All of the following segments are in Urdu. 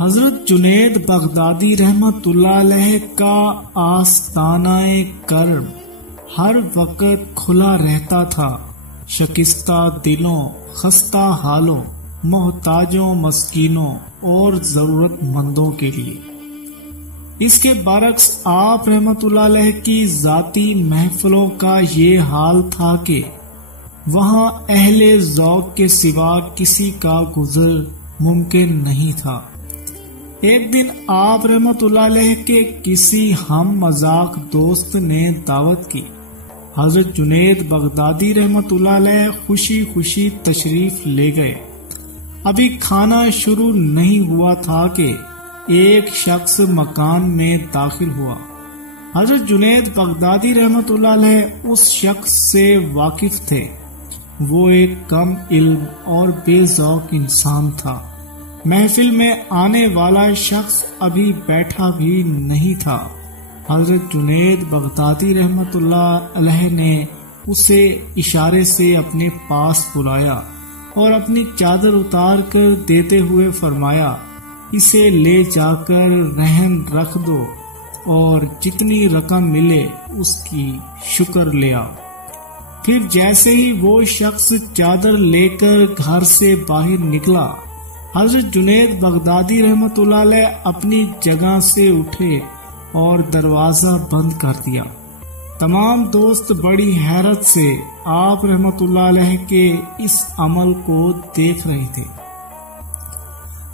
حضرت جنید بغدادی رحمت اللہ علیہ کا آستانہ کرم ہر وقت کھلا رہتا تھا، شکستہ دلوں، خستہ حالوں، محتاجوں، مسکینوں اور ضرورت مندوں کے لیے۔ اس کے برعکس آپ رحمت اللہ علیہ کی ذاتی محفلوں کا یہ حال تھا کہ وہاں اہل ذوق کے سوا کسی کا گزر ممکن نہیں تھا۔ ایک دن آپ رحمت اللہ علیہ کے کسی ہم مذاق دوست نے دعوت کی۔ حضرت جنید بغدادی رحمت اللہ علیہ خوشی خوشی تشریف لے گئے۔ ابھی کھانا شروع نہیں ہوا تھا کہ ایک شخص مکان میں داخل ہوا۔ حضرت جنید بغدادی رحمت اللہ علیہ اس شخص سے واقف تھے۔ وہ ایک کم علم اور بے ذوق انسان تھا۔ محفل میں آنے والا شخص ابھی بیٹھا بھی نہیں تھا۔ حضرت جنید بغدادی رحمت اللہ علیہ نے اسے اشارے سے اپنے پاس بلایا اور اپنی چادر اتار کر دیتے ہوئے فرمایا، اسے لے جا کر رہن رکھ دو اور جتنی رقم ملے اس کی شکر لیا۔ پھر جیسے ہی وہ شخص چادر لے کر گھر سے باہر نکلا، حضرت جنید بغدادی رحمت اللہ علیہ اپنی جگہ سے اٹھے اور دروازہ بند کر دیا۔ تمام دوست بڑی حیرت سے آپ رحمت اللہ علیہ کے اس عمل کو دیکھ رہے تھے۔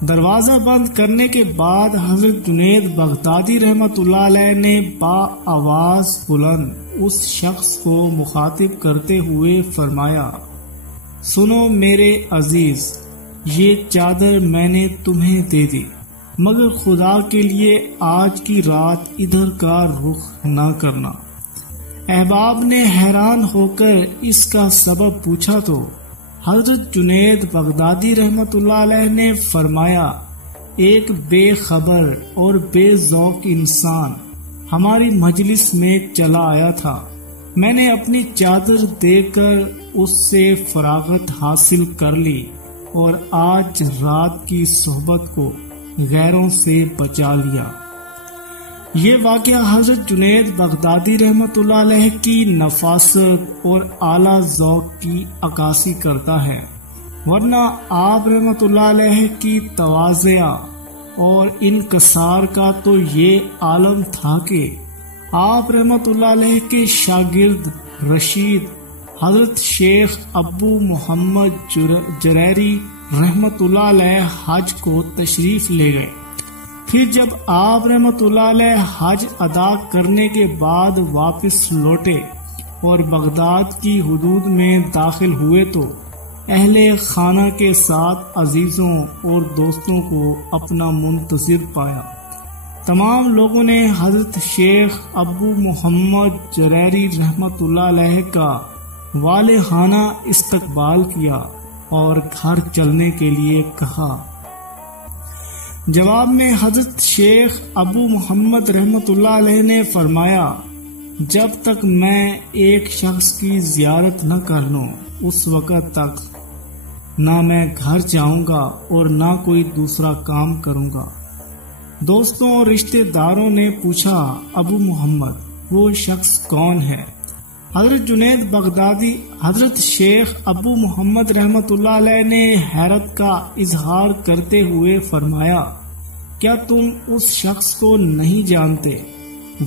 دروازہ بند کرنے کے بعد حضرت جنید بغدادی رحمت اللہ علیہ نے با آواز بلند اس شخص کو مخاطب کرتے ہوئے فرمایا، سنو میرے عزیز، یہ چادر میں نے تمہیں دے دی، مگر خدا کے لیے آج کی رات ادھر کا رخ نہ کرنا۔ احباب نے حیران ہو کر اس کا سبب پوچھا تو حضرت جنید بغدادی رحمت اللہ علیہ نے فرمایا، ایک بے خبر اور بے ذوق انسان ہماری مجلس میں چلا آیا تھا۔ میں نے اپنی چادر دے کر اس سے فراغت حاصل کر لی اور آج رات کی صحبت کو غیروں سے بچا لیا۔ یہ واقعہ حضرت جنید بغدادی رحمت اللہ علیہ کی نفاست اور اعلیٰ ذوق کی عکاسی کرتا ہے، ورنہ آپ رحمت اللہ علیہ کی تواضع اور انکسار کا تو یہ عالم تھا کہ آپ رحمت اللہ علیہ کے شاگرد رشید حضرت شیخ ابو محمد جریری رحمت اللہ علیہ حج کو تشریف لے گئے۔ پھر جب آپ رحمت اللہ علیہ حج ادا کرنے کے بعد واپس لوٹے اور بغداد کی حدود میں داخل ہوئے تو اہل خانہ کے ساتھ عزیزوں اور دوستوں کو اپنا منتظر پایا۔ تمام لوگوں نے حضرت شیخ ابو محمد جریری رحمت اللہ علیہ کا والہانہ استقبال کیا اور گھر چلنے کے لیے کہا۔ جواب میں حضرت شیخ ابو محمد رحمت اللہ علیہ نے فرمایا، جب تک میں ایک شخص کی زیارت نہ کر لوں اس وقت تک نہ میں گھر جاؤں گا اور نہ کوئی دوسرا کام کروں گا۔ دوستوں اور رشتہ داروں نے پوچھا، ابو محمد وہ شخص کون ہے؟ حضرت جنید بغدادی حضرت شیخ ابو محمد رحمت اللہ علیہ نے حیرت کا اظہار کرتے ہوئے فرمایا، کیا تم اس شخص کو نہیں جانتے؟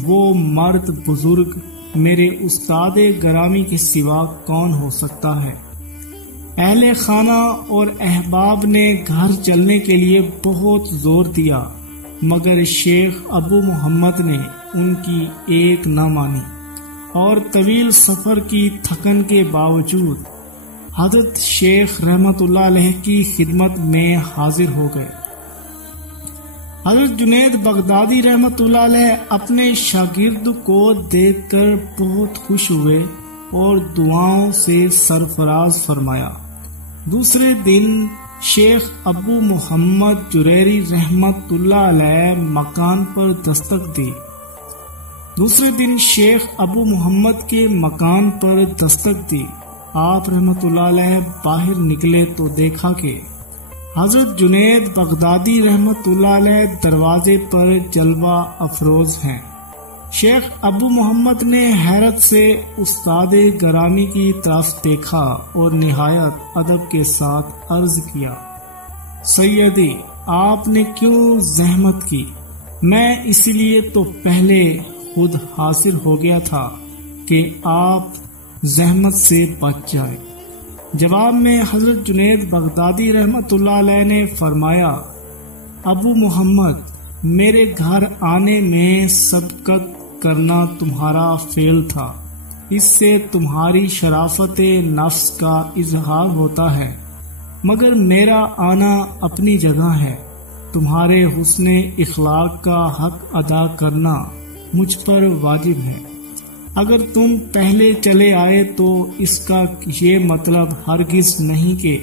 وہ مرد بزرگ میرے استاد گرامی کے سوا کون ہو سکتا ہے؟ اہل خانہ اور احباب نے گھر چلنے کے لیے بہت زور دیا، مگر شیخ ابو محمد نے ان کی ایک نہ مانی اور طویل سفر کی تھکن کے باوجود حضرت شیخ رحمت اللہ علیہ کی خدمت میں حاضر ہو گئے۔ حضرت جنید بغدادی رحمت اللہ علیہ اپنے شاگرد کو دیکھ کر بہت خوش ہوئے اور دعاؤں سے سرفراز فرمایا۔ دوسرے دن شیخ ابو محمد جریری رحمت اللہ علیہ مکان پر دستک دی۔ دوسرے دن شیخ ابو محمد کے مکان پر دستک دی۔ آپ رحمت اللہ علیہ باہر نکلے تو دیکھا کہ حضرت جنید بغدادی رحمت اللہ علیہ دروازے پر جلوہ افروز ہیں۔ شیخ ابو محمد نے حیرت سے استاد گرامی کی طرف دیکھا اور نہایت ادب کے ساتھ عرض کیا، سیدی آپ نے کیوں زحمت کی؟ میں اسی لیے تو پہلے خود حاصل ہو گیا تھا کہ آپ زحمت سے بچ جائیں۔ جواب میں حضرت جنید بغدادی رحمت اللہ علیہ نے فرمایا، ابو محمد، میرے گھر آنے میں سبقت کرنا تمہارا فعل تھا، اس سے تمہاری شرافت نفس کا اظہار ہوتا ہے، مگر میرا آنا اپنی جگہ ہے، تمہارے حسن اخلاق کا حق ادا کرنا مجھ پر واجب ہے۔ اگر تم پہلے چلے آئے تو اس کا یہ مطلب ہرگز نہیں کہ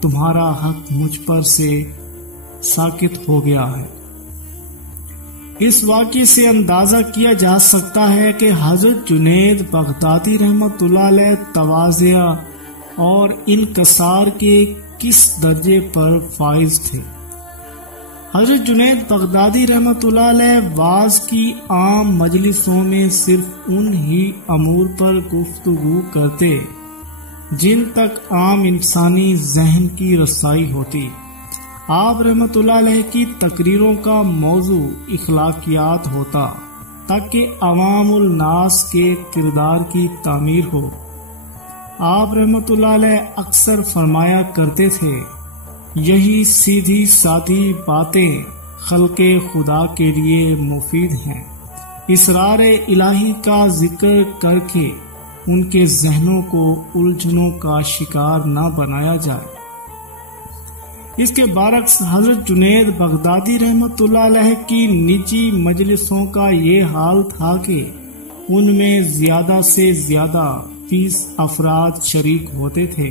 تمہارا حق مجھ پر سے ساقط ہو گیا ہے۔ اس واقعے سے اندازہ کیا جا سکتا ہے کہ حضرت جنید بغدادی رحمت اللہ علیہ تواضع اور انکسار کے کس درجے پر فائز تھے۔ حضرت جنید بغدادی رحمت اللہ علیہ واعظ کی عام مجلسوں میں صرف ان ہی امور پر گفتگو کرتے جن تک عام انسانی ذہن کی رسائی ہوتی۔ آپ رحمت اللہ علیہ کی تقریروں کا موضوع اخلاقیات ہوتا تاکہ عوام الناس کے کردار کی تعمیر ہو۔ آپ رحمت اللہ علیہ اکثر فرمایا کرتے تھے، یہی سیدھی سادھی باتیں خلق خدا کے لیے مفید ہیں۔ اسرار الہی کا ذکر کر کے ان کے ذہنوں کو الجھنوں کا شکار نہ بنایا جائے۔ اس کے برعکس حضرت جنید بغدادی رحمت اللہ علیہ کی نجی مجلسوں کا یہ حال تھا کہ ان میں زیادہ سے زیادہ 30 افراد شریک ہوتے تھے۔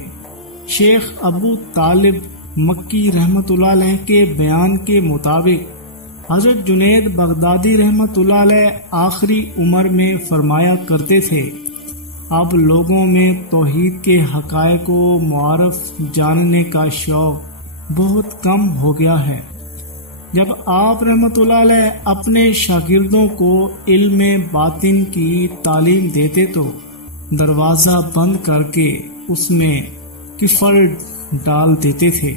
شیخ ابو طالب مکی رحمت اللہ علیہ کے بیان کے مطابق حضرت جنید بغدادی رحمت اللہ علیہ آخری عمر میں فرمایا کرتے تھے، اب لوگوں میں توحید کے حقائق کو معرف جاننے کا شوق بہت کم ہو گیا ہے۔ جب آپ رحمت اللہ علیہ اپنے شاگردوں کو علم باطن کی تعلیم دیتے تو دروازہ بند کر کے اس میں کفر ڈال دیتے تھے۔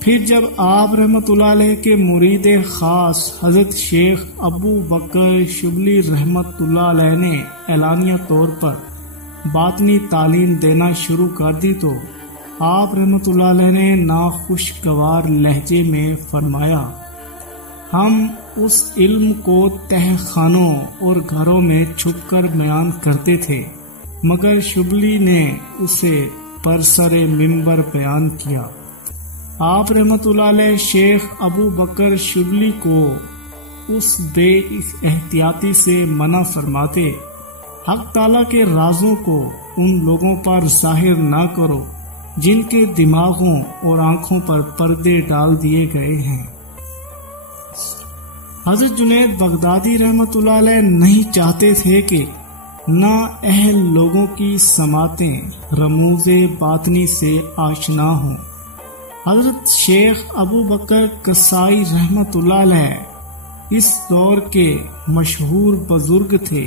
پھر جب آپ رحمت اللہ علیہ کے مرید خاص حضرت شیخ ابو بکر شبلی رحمت اللہ علیہ نے اعلانیہ طور پر باطنی تعلیم دینا شروع کر دی تو آپ رحمت اللہ علیہ نے ناخوشگوار لہجے میں فرمایا، ہم اس علم کو تہ خانوں اور گھروں میں چھپ کر بیان کرتے تھے، مگر شبلی نے اسے برسر منبر بیان کیا۔ آپ رحمت اللہ علیہ شیخ ابو بکر شبلی کو اس بے احتیاطی سے منع فرماتے، حق تعالیٰ کے رازوں کو ان لوگوں پر ظاہر نہ کرو جن کے دماغوں اور آنکھوں پر پردے ڈال دیے گئے ہیں۔ حضرت جنید بغدادی رحمت اللہ علیہ نہیں چاہتے تھے کہ نا اہل لوگوں کی سماعتیں رموز باطنی سے آشنا ہوں۔ حضرت شیخ ابو بکر قصائی رحمت اللہ علیہ اس دور کے مشہور بزرگ تھے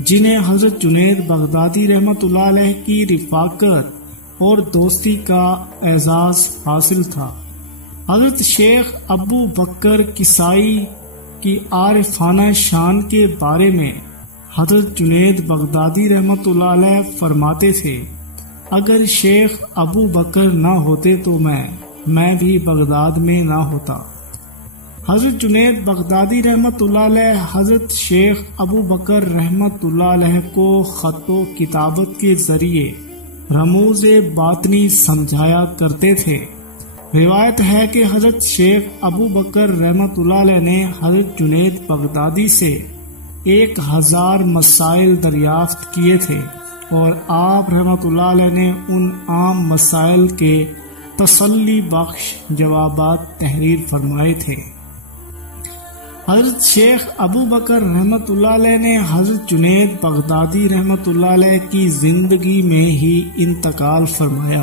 جنہیں حضرت جنید بغدادی رحمت اللہ علیہ کی رفاقت اور دوستی کا اعزاز حاصل تھا۔ حضرت شیخ ابو بکر قصائی کی عارفانہ شان کے بارے میں حضرت جنید بغدادی رحمت اللہ علیہ فرماتے تھے، اگر شیخ ابو بکر نہ ہوتے تو میں بھی بغداد میں نہ ہوتا۔ حضرت جنید بغدادی رحمت اللہ علیہ حضرت شیخ ابو بکر رحمت اللہ علیہ کو خط و کتابت کے ذریعے رموز باطنی سمجھایا کرتے تھے۔ روایت ہے کہ حضرت شیخ ابو بکر رحمت اللہ علیہ نے حضرت جنید بغدادی سے 1000 مسائل دریافت کیے تھے اور آپ رحمت اللہ علیہ نے ان عام مسائل کے تسلی بخش جوابات تحریر فرمائے تھے۔ حضرت شیخ ابو بکر رحمت اللہ علیہ نے حضرت جنید بغدادی رحمت اللہ علیہ کی زندگی میں ہی انتقال فرمایا۔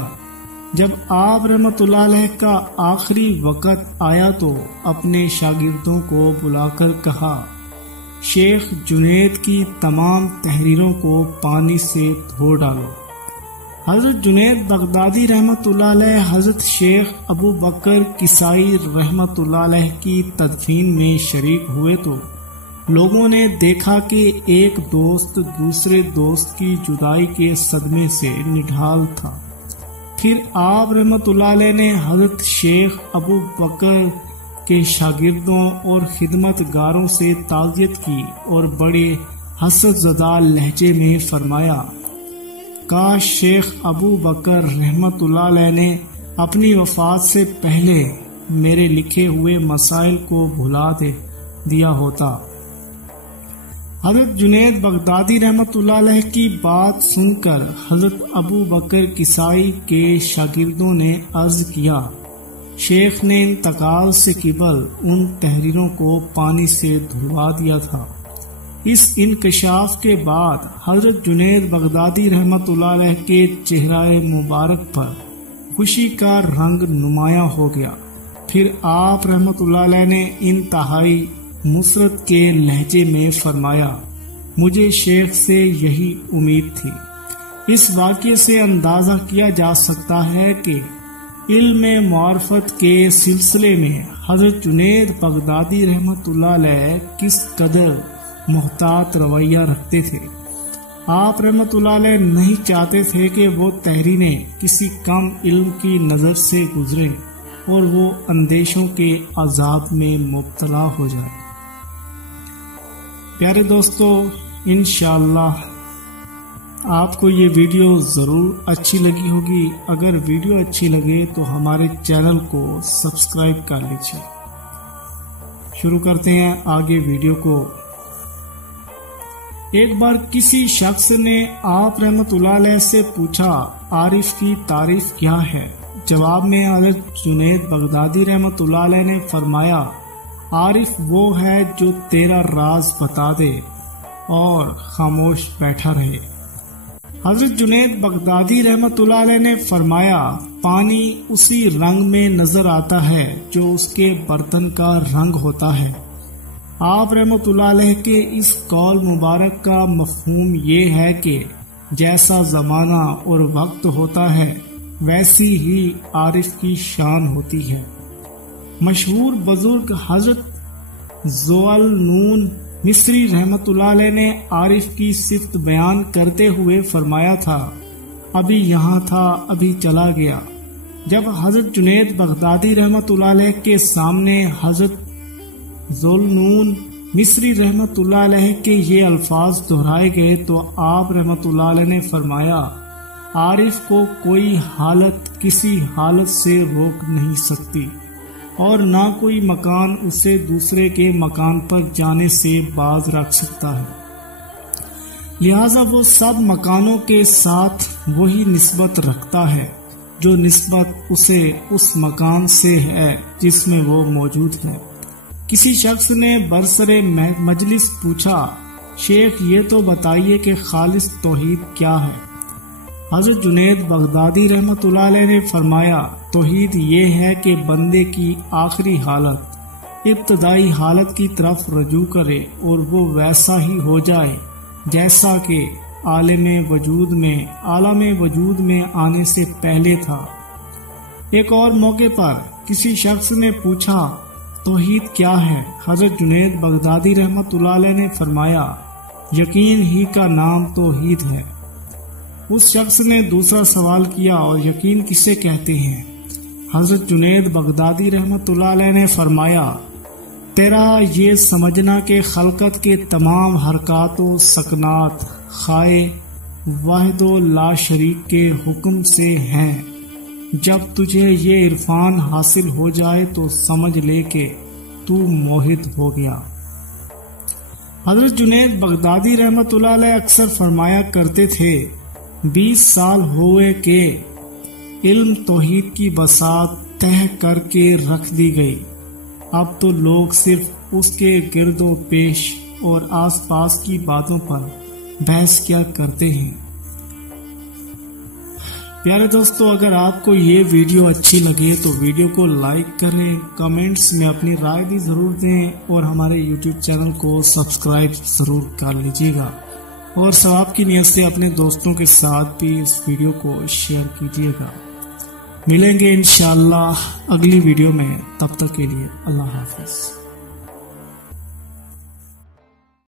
جب آپ رحمت اللہ علیہ کا آخری وقت آیا تو اپنے شاگردوں کو بلا کر کہا، شیخ جنید کی تمام تحریروں کو پانی سے دھو ڈالو۔ حضرت جنید بغدادی رحمت اللہ علیہ حضرت شیخ ابو بکر کسائی رحمت اللہ علیہ کی تدفین میں شریک ہوئے تو لوگوں نے دیکھا کہ ایک دوست دوسرے دوست کی جدائی کے صدمے سے نڈھال تھا۔ پھر آپ رحمت اللہ علیہ نے حضرت شیخ ابو بکر کے شاگردوں اور خدمت گاروں سے تعزیت کی اور بڑے حسرت زدہ لہجے میں فرمایا، کاش شیخ ابو بکر رحمت اللہ علیہ نے اپنی وفات سے پہلے میرے لکھے ہوئے مسائل کو بھلا دیا ہوتا۔ حضرت جنید بغدادی رحمت اللہ علیہ کی بات سن کر حضرت ابو بکر کسائی کے شاگردوں نے عرض کیا، شیخ نے انتقال سے قبل ان تحریروں کو پانی سے دھلوا دیا تھا۔ اس انکشاف کے بعد حضرت جنید بغدادی رحمت اللہ علیہ کے چہرہ مبارک پر خوشی کا رنگ نمایاں ہو گیا۔ پھر آپ رحمت اللہ علیہ نے انتہائی مسرت کے لہجے میں فرمایا، مجھے شیخ سے یہی امید تھی۔ اس واقعے سے اندازہ کیا جا سکتا ہے کہ علم معرفت کے سلسلے میں حضرت جنید بغدادی رحمت اللہ علیہ کس قدر محتاط رویہ رکھتے تھے۔ آپ رحمت اللہ علیہ نہیں چاہتے تھے کہ وہ تحریریں کسی کم علم کی نظر سے گزریں اور وہ اندیشوں کے عذاب میں مبتلا ہو جائے۔ پیارے دوستو، انشاءاللہ آپ کو یہ ویڈیو ضرور اچھی لگی ہوگی۔ اگر ویڈیو اچھی لگے تو ہمارے چینل کو سبسکرائب کر لیجیے۔ شروع کرتے ہیں آگے ویڈیو کو۔ ایک بار کسی شخص نے آپ رحمت اللہ علیہ سے پوچھا، عارف کی تعریف کیا ہے؟ جواب میں حضرت جنید بغدادی رحمت اللہ علیہ نے فرمایا، عارف وہ ہے جو تیرا راز بتا دے اور خاموش بیٹھا رہے۔ حضرت جنید بغدادی رحمت اللہ علیہ نے فرمایا، پانی اسی رنگ میں نظر آتا ہے جو اس کے برتن کا رنگ ہوتا ہے۔ آپ رحمت اللہ علیہ کے اس قول مبارک کا مفہوم یہ ہے کہ جیسا زمانہ اور وقت ہوتا ہے ویسی ہی عارف کی شان ہوتی ہے۔ مشہور بزرگ حضرت ذوالنون مصری رحمت اللہ علیہ نے عارف کی صفت بیان کرتے ہوئے فرمایا تھا، ابھی یہاں تھا ابھی چلا گیا۔ جب حضرت جنید بغدادی رحمت اللہ علیہ کے سامنے حضرت ذوالنون مصری رحمت اللہ علیہ کے یہ الفاظ دہرائے گئے تو آپ رحمت اللہ علیہ نے فرمایا، عارف کو کوئی حالت کسی حالت سے روک نہیں سکتی اور نہ کوئی مکان اسے دوسرے کے مکان پر جانے سے باز رکھ سکتا ہے، لہذا وہ سب مکانوں کے ساتھ وہی نسبت رکھتا ہے جو نسبت اسے اس مکان سے ہے جس میں وہ موجود ہے۔ کسی شخص نے برسر مجلس پوچھا، شیخ یہ تو بتائیے کہ خالص توحید کیا ہے؟ حضرت جنید بغدادی رحمت اللہ علیہ نے فرمایا، توحید یہ ہے کہ بندے کی آخری حالت ابتدائی حالت کی طرف رجوع کرے اور وہ ویسا ہی ہو جائے جیسا کہ عالم وجود میں آنے سے پہلے تھا۔ ایک اور موقع پر کسی شخص نے پوچھا، توحید کیا ہے؟ حضرت جنید بغدادی رحمت اللہ علیہ نے فرمایا، یقین ہی کا نام توحید ہے۔ اس شخص نے دوسرا سوال کیا، اور یقین کسے کہتے ہیں؟ حضرت جنید بغدادی رحمت اللہ علیہ نے فرمایا، تیرا یہ سمجھنا کہ خلقت کے تمام حرکات و سکنات خائے واحد و لا شریک کے حکم سے ہیں۔ جب تجھے یہ عرفان حاصل ہو جائے تو سمجھ لے کہ تو موحد ہو گیا۔ حضرت جنید بغدادی رحمت اللہ علیہ اکثر فرمایا کرتے تھے، 20 سال ہوئے کہ علم توحید کی بساط تہ کر کے رکھ دی گئی، اب تو لوگ صرف اس کے گرد و پیش اور آس پاس کی باتوں پر بحث کیا کرتے ہیں۔ پیارے دوستو، اگر آپ کو یہ ویڈیو اچھی لگے تو ویڈیو کو لائک کریں، کمنٹس میں اپنی رائے بھی ضرور دیں اور ہمارے یوٹیوب چینل کو سبسکرائب ضرور کر لیجیے گا، اور ثواب کی نیت سے اپنے دوستوں کے ساتھ بھی اس ویڈیو کو شیئر کیجیے گا۔ ملیں گے انشاءاللہ اگلی ویڈیو میں، تب تک کے لیے اللہ حافظ۔